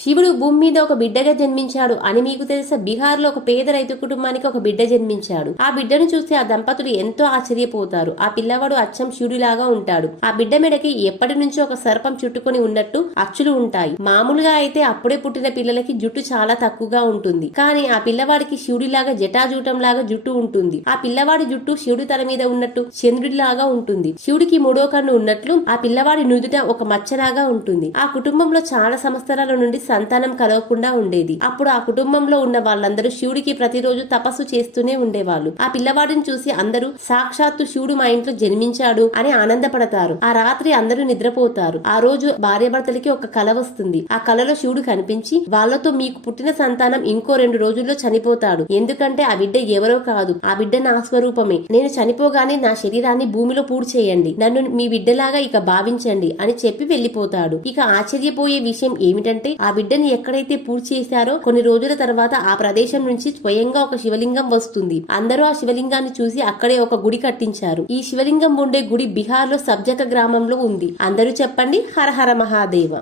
శివుడు భూమి మీద ఒక బిడ్డగా జన్మించాడు అని మీకు తెలుసా? బీహార్ లో ఒక పేద రైతు కుటుంబానికి ఒక బిడ్డ జన్మించాడు. ఆ బిడ్డను చూసి ఆ దంపతులు ఎంతో ఆశ్చర్యపోతారు. ఆ పిల్లవాడు అచ్చం శివుడిలాగా ఉంటాడు. ఆ బిడ్డ మెడకి ఎప్పటి నుంచో ఒక సర్పం చుట్టుకొని ఉన్నట్టు అచ్చులు ఉంటాయి. మామూలుగా అయితే అప్పుడే పుట్టిన పిల్లలకి జుట్టు చాలా తక్కువగా ఉంటుంది. కానీ ఆ పిల్లవాడికి శివుడిలాగా జటాజూటం లాగా జుట్టు ఉంటుంది. ఆ పిల్లవాడి జుట్టు శివుడి తల మీద ఉన్నట్టు చంద్రుడిలాగా ఉంటుంది. శివుడికి మూడో కన్ను ఉన్నట్లు ఆ పిల్లవాడి నుదుట ఒక మచ్చలాగా ఉంటుంది. ఆ కుటుంబంలో చాలా సంవత్సరాల నుండి సంతానం కలగకుండా ఉండేది. అప్పుడు ఆ కుటుంబంలో ఉన్న వాళ్ళందరూ శివుడికి ప్రతిరోజు తపస్సు చేస్తూనే ఉండేవాళ్ళు. ఆ పిల్లవాడిని చూసి అందరూ సాక్షాత్తు శివుడు మా ఇంట్లో జన్మించాడు అని ఆనందపడతారు. ఆ రాత్రి అందరూ నిద్రపోతారు. ఆ రోజు భార్యాభర్తలకి ఒక కల వస్తుంది. ఆ కలలో శివుడు కనిపించి వాళ్ళతో మీకు పుట్టిన సంతానం ఇంకో 2 రోజుల్లో చనిపోతాడు. ఎందుకంటే ఆ బిడ్డ ఎవరో కాదు, ఆ బిడ్డ నా స్వరూపమే. నేను చనిపోగానే నా శరీరాన్ని భూమిలో పూడ్చేయండి, చేయండి, నన్ను మీ బిడ్డలాగా ఇక భావించండి అని చెప్పి వెళ్లిపోతాడు. ఇక ఆశ్చర్యపోయే విషయం ఏమిటంటే ఆ బిడ్డని ఎక్కడైతే పూర్తి చేశారో కొన్ని రోజుల తర్వాత ఆ ప్రదేశం నుంచి స్వయంగా ఒక శివలింగం వస్తుంది. అందరూ ఆ శివలింగాన్ని చూసి అక్కడే ఒక గుడి కట్టించారు. ఈ శివలింగం ఉండే గుడి బీహార్ లో సబ్జక గ్రామంలో ఉంది. అందరూ చెప్పండి, హర హర మహాదేవ.